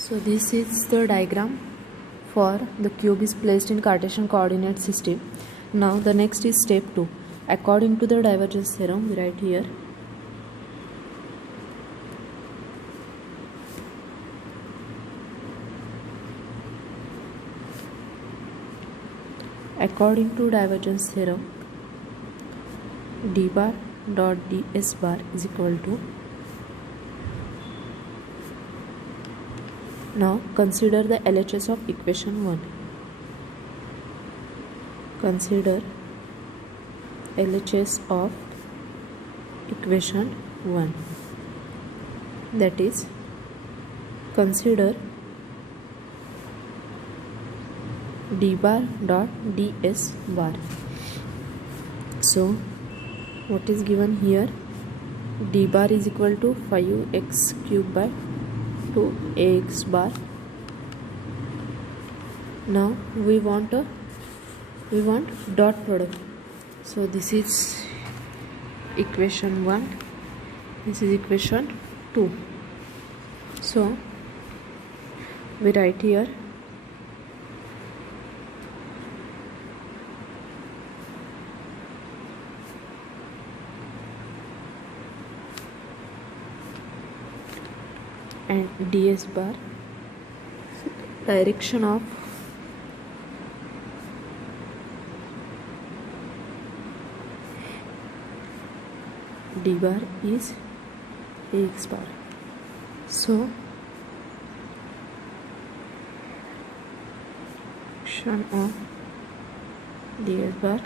So this is the diagram for the cube is placed in Cartesian coordinate system. Now the next is step 2. According to the divergence theorem, we write here according to divergence theorem, d bar dot ds bar is equal to. Now consider the LHS of equation 1. Consider LHS of equation 1. That is, consider d bar dot ds bar. So what is given here? D bar is equal to 5x cube by 2ax bar. Now we want dot product. So this is equation 1, this is equation 2. So we write here and ds bar, direction of d bar is ax bar. So direction of ds bar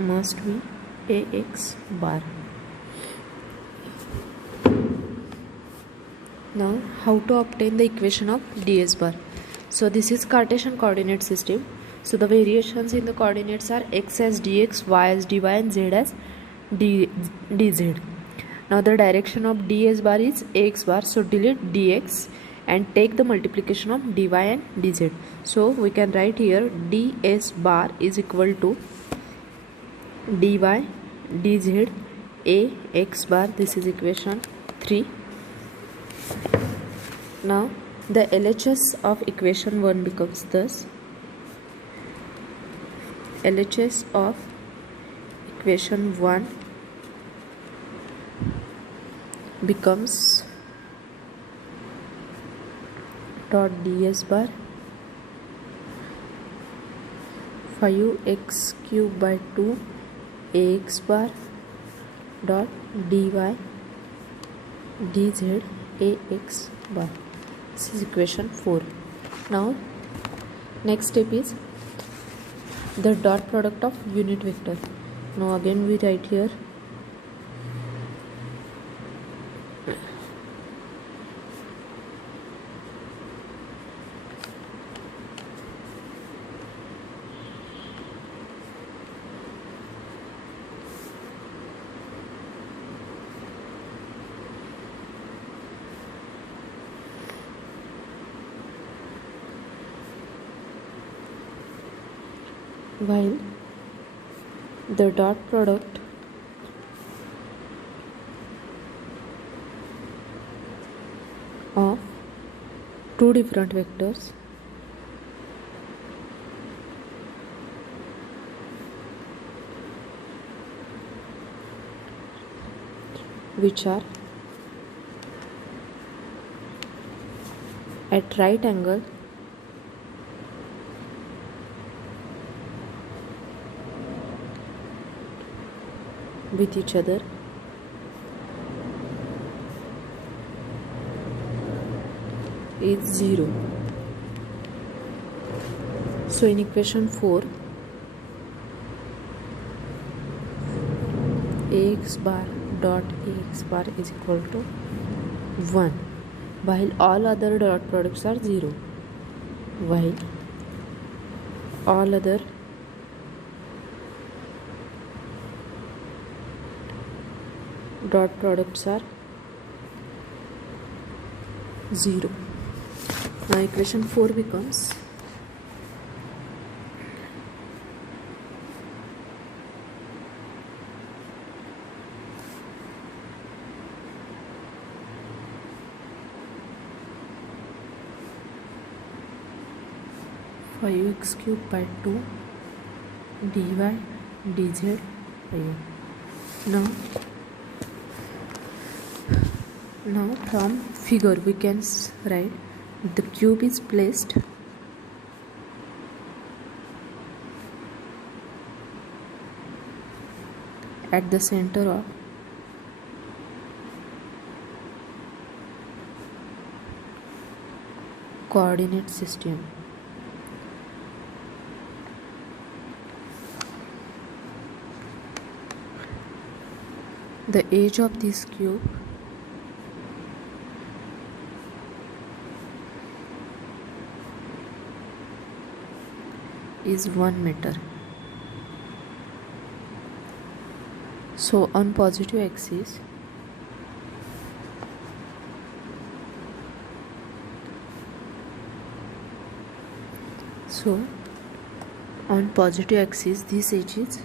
must be ax bar. Now how to obtain the equation of ds bar? So this is Cartesian coordinate system. So the variations in the coordinates are x as dx, y as dy and z as dz. Now the direction of ds bar is ax bar, so delete dx and take the multiplication of dy and dz. So we can write here ds bar is equal to dy dz ax bar. This is equation 3. Now the LHS of equation 1 becomes thus. LHS of equation 1 becomes dot ds bar 5x cube by 2 ax bar dot dy dz ax bar. This is equation 4. Now next step is the dot product of unit vector. Now again we write here while the dot product of two different vectors which are at right angle with each other is 0. So in equation 4, ax bar dot ax bar is equal to 1, while all other dot products are 0. While all other dot products are 0. Now equation 4 becomes 5x cube by 2 dy dz by u. Now from figure we can write the cube is placed at the center of coordinate system. The age of this cube is 1 meter. So on positive axis this edge is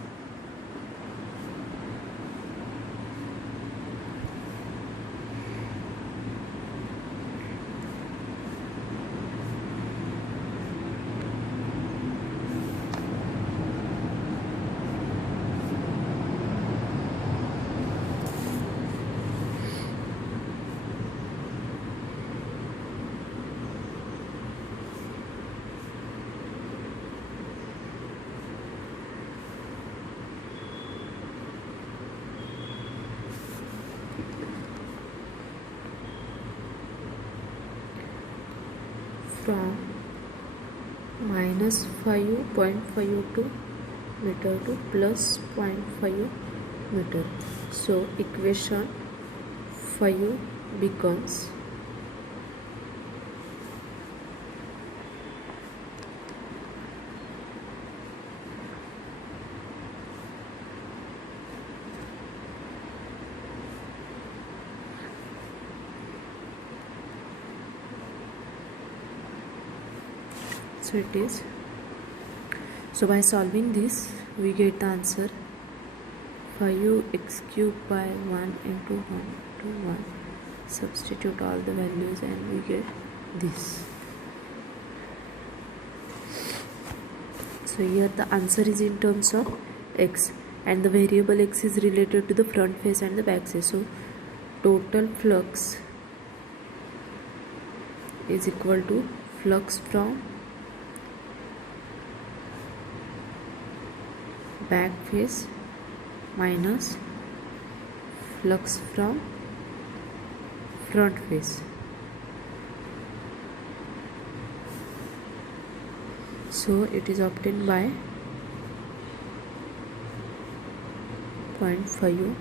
from minus 5.52 meter to plus 0.5 meter. So equation 5 becomes so by solving this we get the answer 5x cube by 1 into 1 to 1. Substitute all the values and we get this. So here the answer is in terms of x and the variable x is related to the front face and the back face. So total flux is equal to flux from back face minus flux from front face. So it is obtained by 0.5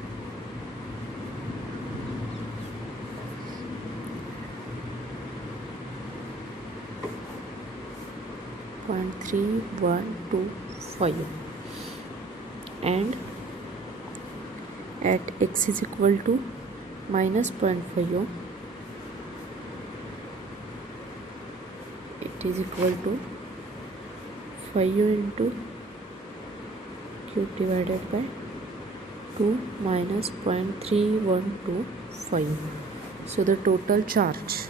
0.3125 and at x is equal to minus 0.5 it is equal to 5 into cube divided by 2 minus 0.3125. So the total charge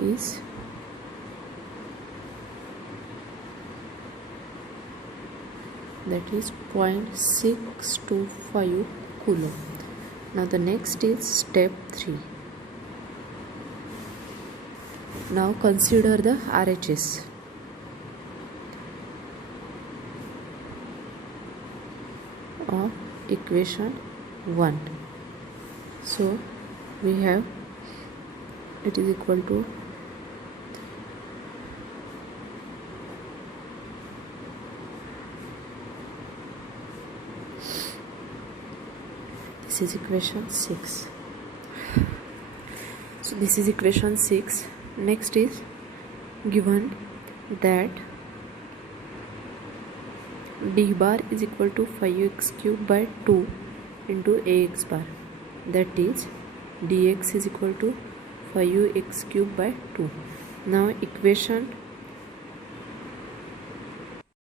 is that is 0.625 coulomb. Now the next is step 3. Now consider the RHS. Of equation 1. So we have it is equal to this is equation 6. So this is equation 6. Next is given that d bar is equal to 5x cube by 2 into ax bar, that is dx is equal to 5x cube by 2. Now equation